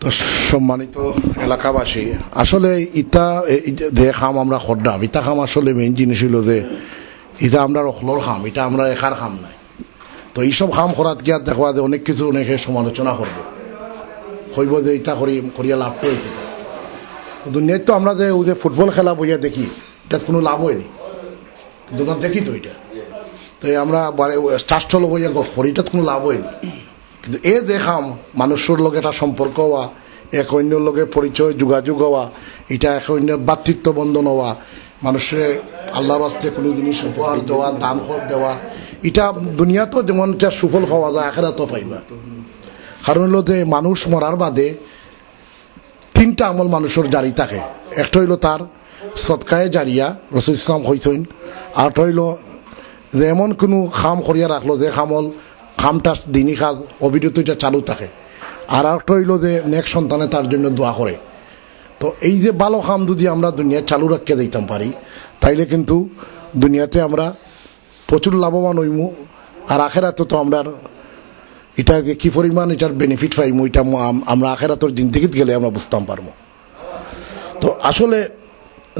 তো সম্মানিত এলাকাবাসী, আসলে ইটা যে খাম আমরা খরদাম, ইটা খাম আসলে মেইন জিনিস হইল যে ইটা আমরা রখলর খাম, এটা আমরা একার খাম নাই। তো এইসব খাম করাত গিয়া দেখবা যে অনেক কিছু অনেকে সমালোচনা করবো, কইব যে ইটা করিয়া লাভ তো হইতে। দুনিয়ায় তো আমরা যে ফুটবল খেলা বইয়া দেখি, এটার কোনো লাভ হয়নি, কিন্তু দেখি তো এটা। তো আমরা স্টাস্টল বইয়া গফ করি, এটার কোনো লাভ হয়নি। কিন্তু এই যে খাম মানুষের লগে একটা সম্পর্ক হওয়া, এক অন্যর লগে পরিচয় যোগাযোগ হওয়া, এটা এক অন্যের ভাতৃত্ব বন্ধন হওয়া, মানুষের আল্লাহর রাস্তায় কোনো জিনিস উপহার দেওয়া, দান দেওয়া, এটা দুনিয়াতেও যেমন এটা সুফল পাওয়া যায়, আখিরাতেও পাইবা। কারণ হলো যে মানুষ মরার বাদে তিনটা আমল মানুষের জারি থাকে। একটা হইল তার সদকায়ে জারিয়া, রাসূল ইসলাম কইছেন। আরটা হইল যে এমন কোনো খাম করিয়া রাখলো যে খামটা দিনই কাজ অবিরত এটা চালু থাকে। আর একটা হইল যে নেক্সট সন্তানে তার জন্য দোয়া করে। তো এই যে ভালো খাম যদি আমরা দুনিয়া চালু রাখিয়ে দিতাম পারি, তাইলে কিন্তু দুনিয়াতে আমরা প্রচুর লাভবান হইমু। আর আখেরাতে তো আমরা এটা যে কী পরিমাণ এটার বেনিফিট পাইমু, এটা আমরা আখেরাতের জিন্দেগিত গেলে আমরা বুঝতাম পারবো। তো আসলে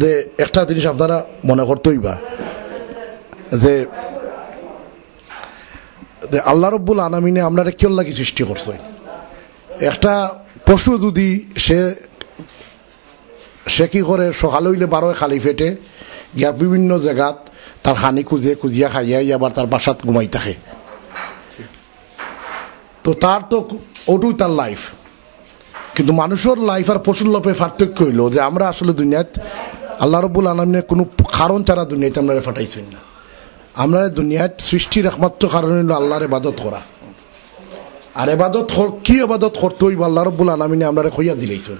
যে একটা জিনিস আপনারা মনে করতেই বা যে আল্লাহ রব্বুল আলামিনে আমরা কেউ লাগি সৃষ্টি করছে। একটা পশু যদি সে কি করে, সকালে হইলে 12 খালি ফেটে গিয়া বিভিন্ন জায়গাত তার খানি খুঁজিয়া খাইয়াই আবার তার বাসাত ঘুমাই থাকে। তো তার তো ওটুই তার লাইফ। কিন্তু মানুষের লাইফ আর পশুর লাইফে পার্থক্য হইল যে আমরা আসলে দুনিয়াত আল্লাহ রব্বুল আলামিনের কোনো কারণ ছাড়া দুনিয়াতে আমরা ফাটাইছেন না। আমরা দুনিয়াত সৃষ্টির একমাত্র কারণ হইল আল্লাহর ইবাদত করা। আর কি ইবাদত করতে হইব আল্লাহ রব্বুল আলামিনে আমরা কইয়া দিলেইছেন।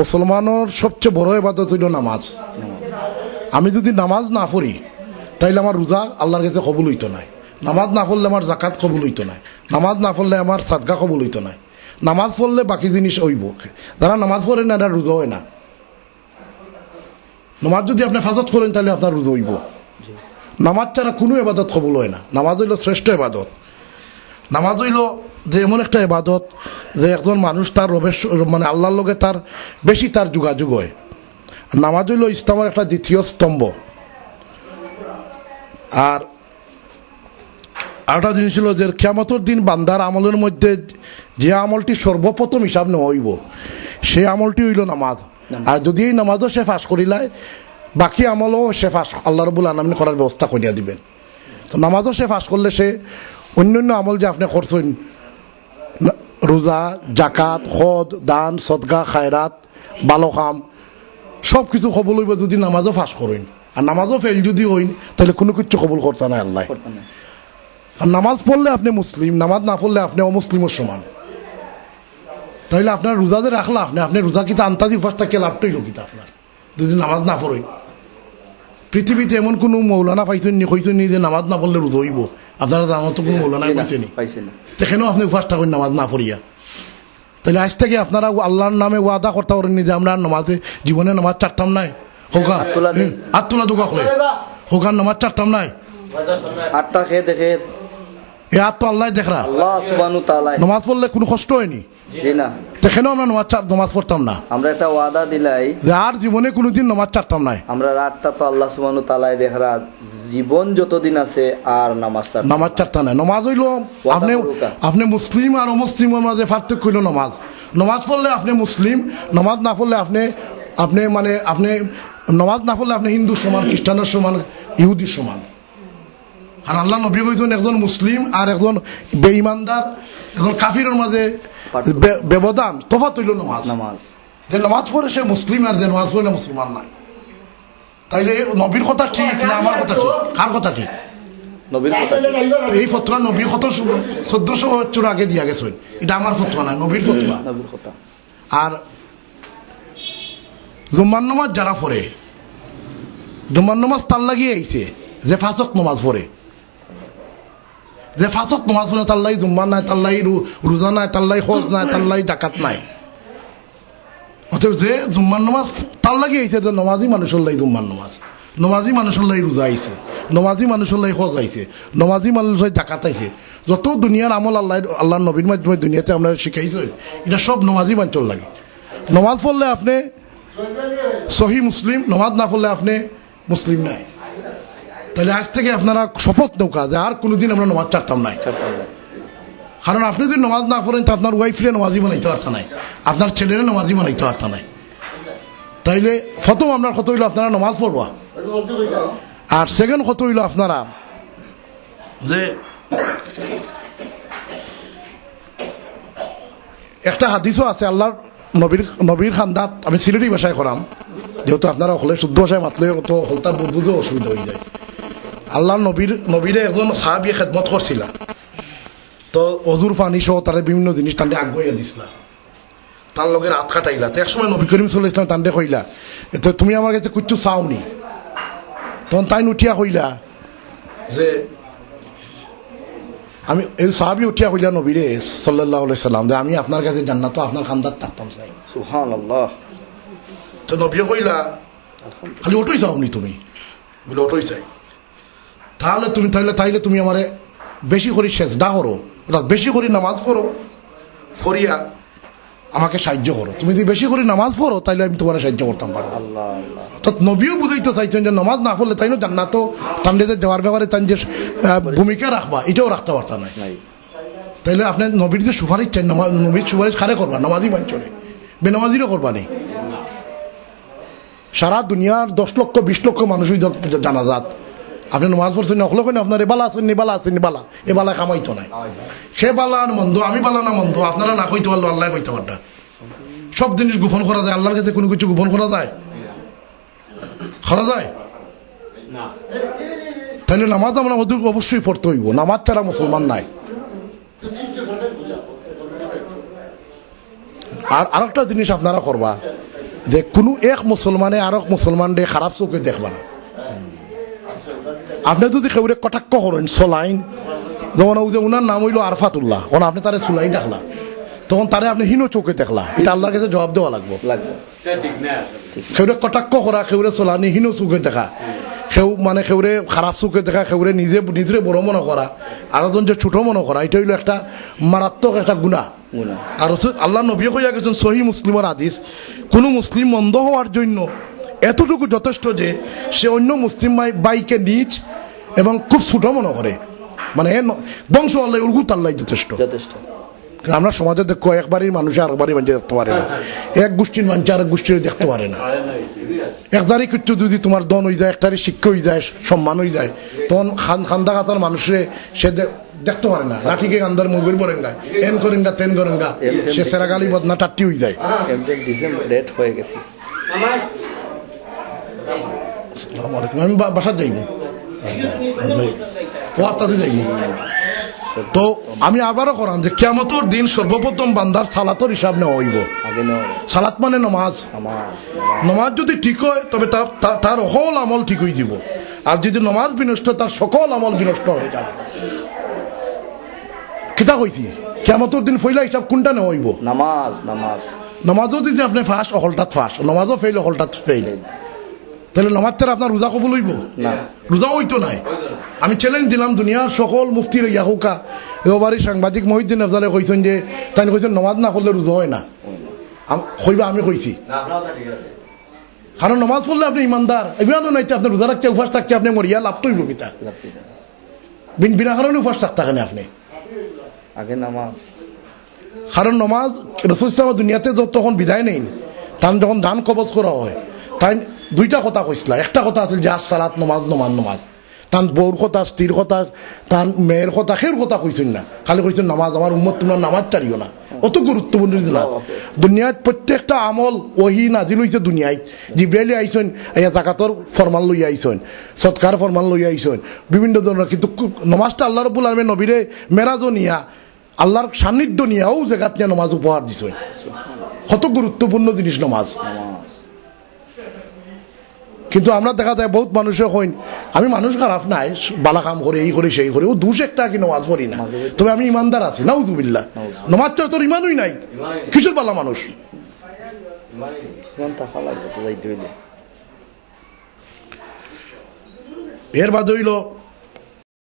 মুসলমানের সবচেয়ে বড় ইবাদত হইল নামাজ। আমি যদি নামাজ না পড়ি তাইলে আমার রোজা আল্লাহর কাছে কবুল হইতো নাই। নামাজ না পড়লে আমার জাকাত কবুল হইতো নাই। নামাজ না পড়লে আমার সাদকা কবুল হইতো নাই। নামাজ পড়লে বাকি জিনিস হইব। যারা নামাজ পড়েন না, এরা রোজা হয় না। নামাজ যদি আপনি হেফাজত করেন তাহলে আপনার রোজা হইব। নামাজ ছাড়া কোনো ইবাদত কবুল হয় না। নামাজ হইল শ্রেষ্ঠ ইবাদত। নামাজ হইল যে এমন একটা ইবাদত যে একজন মানুষ তার মানে আল্লাহর লগে তার বেশি তার যোগাযোগ হয়। নামাজ হইল ইসলামের একটা দ্বিতীয় স্তম্ভ। আর আরেকটা জিনিস ছিল যে কিয়ামতের দিন বান্দার আমলের মধ্যে যে আমলটি সর্বপ্রথম হিসাব নেওয়া হইব, সেই আমলটি হইল নামাজ। আর যদি এই নামাজও সে ফাঁস করিলায়, বাকি আমলও সে ফাঁস আল্লাহ রব্বুল আলামিন করার ব্যবস্থা করিয়া দিবেন। তো নামাজও সে ফাঁস করলে সে অন্যান্য আমল যে আপনি করছেন, রোজা, জাকাত, হজ, দান, সদকা, খায়রাত, ভালো কাম, সব কিছু কবুল হইব যদি নামাজও ফাঁস করেন। আর নামাজও ফেল যদি হইন তাহলে কোনো কিছু কবুল করতে না আল্লাহ। আর নামাজ পড়লে আপনি মুসলিম, নামাজ না পড়লে আপনি অমুসলিমের সমান। তাহলে আপনার রোজা যে রাখলা, আপনি রোজা কিতা আন্তাজি উপাসটা কে লাভটাই কিতা আপনার যদি নামাজ না পড়েন। পৃথিবীতে এমন কোনো মৌলানা পাইছেন নি কইছেন নি যে নামাজ না পড়লে রোজা হইব? আপনারা জানার তো কোনো মৌলানা পাইছেনি? সেখানেও আপনি উপাসটা করেন নামাজ না পড়িয়া। তাহলে আজ থেকে আপনারা আল্লাহর নামে ওয়াদা করতে পারেননি যে আমরা নামাজে জীবনে নামাজ চারতাম নাই। হোকা হাত তোলা দুকা করে হোকার নামাজ চারতাম নাই। আটটা খেয়ে দেখে এ হাত তো আল্লাহ দেখরা। নামাজ পড়লে কোনো কষ্ট হয়নি। সেখানেও আমরা নামাজ পড়তাম না। আমরা একটা ওয়াদা দিলাই যে আর জীবনে কোনোদিন নামাজ চারতাম নাই। আমরা রাতটা তো আল্লাহ সুবহানাহু তাআলাই দেখরা জীবন যতদিন আছে আর নামাজ চারতা নাই। নামাজ হইল আপনি মুসলিম আর অমুসলিমের মাঝে পার্থক্য হইল নামাজ। নামাজ পড়লে আপনি মুসলিম, নামাজ না পড়লে আপনি নামাজ না পড়লে আপনি হিন্দুর সমান, খ্রিস্টানের সমান, ইহুদির সমান। আর আল্লাহ নবী কইছেন একজন মুসলিম আর একজন বেঈমানদার, একজন কাফিরের মাঝে ব্যবধান তফাৎ হইল নামাজ। যে নামাজ পড়ে সে মুসলিম আর যে নামাজ পড়ে মুসলমান নাই। তাইলে নবীর কথা ঠিক না আমার কথা ঠিক? কার কথা ঠিক? নবীর কথা। এই ফতোয়া নবী 1400 বছর আগে দিয়া গেছেন। এটা আমার ফতোয়া না, নবীর ফতোয়া। আর জুম্মার নামাজ যারা পড়ে, জুম্মার নামাজ তার লাগিয়ে আইছে যে ফাঁসক নামাজ পড়ে, যে ফাঁসক নামাজ পড়ে তার লাই জুম্মা নাই, তার লাই রোজা নাই, তার লাই হজ নাই, তার লাই ডাকাত নাই। অতএব যে জুম্মার নামাজ তার লাগিয়ে আইছে যে নমাজি মানুষের লাই জুম্মার নামাজ, নমাজি মানুষের লাই রোজা আইছে, নমাজি মানুষের হজ আইছে, নমাজি মানুষের জাকাত আইছে, যত দুনিয়ার আমল আল্লাহর নবীর মাধ্যমে দুনিয়াতে আমরা শিখাইছে, এটা সব নমাজি মানুষের লাগে। নমাজ পড়লে আপনি সহি মুসলিম, নমাজ না পড়লে আপনি মুসলিম নাই। তাহলে আজ থেকে আপনারা শপথ নৌকা যে আর কোনোদিন আমরা নমাজ ছাড়তাম নাই। কারণ আপনি যদি নমাজ না পড়েন তো আপনার ওয়াইফরে নমাজি বানাইতে পারত নাই, আপনার ছেলেরা নমাজি বানাইতে পারত নাই। তাইলে প্রথম আপনার কত হইল আপনারা নমাজ পড়বা, আর সেকেন্ড কত হইল আপনারা যে একটা হাদিসও আছে আল্লাহর নবীর খান্দাত, আমি সিলেটি ভাষায় করাম যেহেতু আপনারা হলে শুদ্ধ ভাষায় মাতলে তো হলতা বুঝেও অসুবিধা হয়ে যায়। আল্লাহর নবীরে একজন সাহাবী খেদমত করছিল, তো অজুর পানি সহ তারা বিভিন্ন জিনিস তান্ডে আগুয়াইয়া দিছিলা, তার লগে রাত কাটাইলা। তো একসময় নবী করিম সাল্লাল্লাহু আলাইহি ওয়াসাল্লাম তান্ডে কইলা, তো তুমি আমার কাছে কিচ্ছু চাওনি। তখন তাই উঠিয়া কইলা যে আমি এই সাহাবী উঠিয়া কইলা নবীরে সাল্লাল্লাহু আলাইহি সাল্লাম যে আমি আপনার কাছে জান্নাত আপনার খান্দাত থাকতাম চাই। সুবহানাল্লাহ। তো নবীও কইলা খালি ওটাই চাওনি তুমি, বলে ওটাই চাই। তাইলে তুমি আমারে বেশি করে সেজদা করো, অর্থাৎ বেশি করে নামাজ পড়ো, ফরিয়া আমাকে সাহায্য করো। তুমি যদি বেশি করে নামাজ পড়ো তাইলে আমি তোমার সাহায্য করতাম পারবো। অর্থাৎ নবীও বুঝাইতে চাইছেন যে নামাজ না পড়লে তাই না জান্নাত তামলে দেওয়ার ব্যাপারে তাই যে ভূমিকা রাখবা এটাও রাখতে পারতাম না। তাইলে আপনি নবীর যে সুপারিশ চাই, নবীর সুপারিশ কারে করবা? নামাজি বাঞ্চলে, বেনামাজিরও করবা নেই। সারা দুনিয়ার 10 লক্ষ 20 লক্ষ মানুষই জানাজাত, আপনি নামাজ পড়ছেন না, হলো কেন আপনার এবালা আছেন বালা আছেন বালা, এ বালা কামাইতো নাই। সে বালা আর মন্দ, আমি বালা না মন্দ আপনারা না কইতে পারলো আল্লাহ কইতে পারটা। সব জিনিস গোপন করা যায়, আল্লাহর কাছে কোনো কিছু গোপন করা যায়? করা যায়? তাহলে নামাজ আমরা অবশ্যই পড়তে হইব, নামাজ ছাড়া মুসলমান নাই। আর আরেকটা জিনিস আপনারা করবা যে কোনো এক মুসলমানে আর এক মুসলমানরে খারাপ চোখে দেখবা না। আপনি যদি কেউরে কটাক্ষ করেন সোলাইন, যেমন ওনার নাম হইল আরফাতুল্লাহ, ওনা আপনি তারে সোলাই দেখলা, তখন তারে আপনি হীন চোখে দেখলা, এটা আল্লাহর কাছে জবাব দেওয়া লাগবে। কেউরে কটাক্ষ করা, কেউরে সোলানি হীন চোখে দেখা, কেউরে খারাপ চোখে দেখা, কেউরে নিজরে বড় মনে করা, আর একজন যে ছোট মনে করা, এটা হইল একটা মারাত্মক একটা গুনাহ। আর আল্লাহ নবী কইয়া গেছেন সহিহ মুসলিমের হাদিস, কোন মুসলিম মন্দ হওয়ার জন্য এতটুকু যথেষ্ট যে সে অন্য মুসলিম ভাইকে নিজ এবং খুব ছোট মনে করে, মানে ধ্বংস আল্লাহ উর্গুত আল্লাহ যথেষ্ট। আমরা সমাজে দেখো একবারই মানুষ আরেকবারই মানুষ দেখতে পারে না, এক গোষ্ঠীর মানুষ আরেক গোষ্ঠীর দেখতে পারে না। একজারি কিছু যদি তোমার দন হয়ে যায়, একটারই শিক্ষা হয়ে যায়, সম্মান হয়ে যায়, তখন খান্দা খাতার মানুষে সে দেখতে পারে না, লাঠিকে কান্দার মুগুর বলেন না, এন করেন গা তেন করেন গা, সে সেরাগালি বদনা টাট্টি হয়ে যায়। আসসালামু আলাইকুম, আমি বাসার যাইব, ওয়াস্তাতে যাইব। তো আমি আবারও করাম যে কিয়ামতের দিন সর্বপ্রথম বান্দার সালাতের হিসাব নেওয়া হইব। সালাত মানে নমাজ, নমাজ যদি ঠিক হয় তবে তার সকল আমল ঠিক হয়ে যাব, আর যদি নমাজ বিনষ্ট তার সকল আমল বিনষ্ট হয়ে যাবে। কিতা কইছি? কিয়ামতের দিন ফইলা হিসাব কোনটা নেওয়া হইব? নামাজ। নামাজও যদি আপনি ফাঁস অকলটাত ফাঁস, নমাজও ফেইল অকলটাত ফেইল, তাহলে নমাজ ছাড়া আপনার রোজা কবুল হইব? রোজা হইতো নাই। আমি চ্যালেঞ্জ দিলাম দুনিয়ার সকল মুফতির ইয়াহুকা, এবারই সাংবাদিক মহিউদ্দিন আফজালে কইছেন যে তাই কইছেন নমাজ না করলে রোজা হয় না, কইবা আমি কইছি। কারণ নমাজ পড়লে আপনি ইমানদার, ইমানও নাইতে আপনি রোজা রাখতে উপাস থাকতে আপনি মরিয়া লাভ তো হইব কিতা? বিনা কারণে উপাস থাকতে আপনি আগে নামাজ। কারণ নমাজ রাসূল সাল্লাল্লাহু দুনিয়াতে তখন বিদায় নেই, তার যখন দান কবজ করা হয় তাই দুইটা কথা কইছিল। একটা কথা আছিল যে সালাত নমাজ নমাজ, তার বউর কথা, স্ত্রীর কথা, তার মেয়ের কথা, সের কথা কইছেন না, খালি কইছেন নামাজ। আমার উম্মত তোমরা নামাজ চারিও না, অত গুরুত্বপূর্ণ না। দুনিয়াত প্রত্যেকটা আমল ওহি নাজিল হইছে দুনিয়ায়। জিব্রাইল আইছেন, এই জাকাতর ফরমান লইয়া আইছেন, সৎকার ফরমান লইয়া আইছেন, বিভিন্ন ধরনের। কিন্তু নমাজটা আল্লাহ রাব্বুল আলামিন নবীরে মেরাজও নিয়া, আল্লাহর সান্নিধ্য নিয়াও জায়গাত নিয়ে নমাজ উপহার দিছেন। কত গুরুত্বপূর্ণ জিনিস নমাজ। কিন্তু আমরা দেখা যায় বহুত মানুষের হইন আমি মানুষ খারাপ নাই, বালা কাম করে, এই করে সেই করে, ও দুষ একটা কি নমাজ পড়ি না, তবে আমি ইমানদার আছি। নাউজুবিল্লাহ, নমাজ ছাড়া তোর ইমানই নাই, কিসের বালা মানুষ? এর বাদ হইল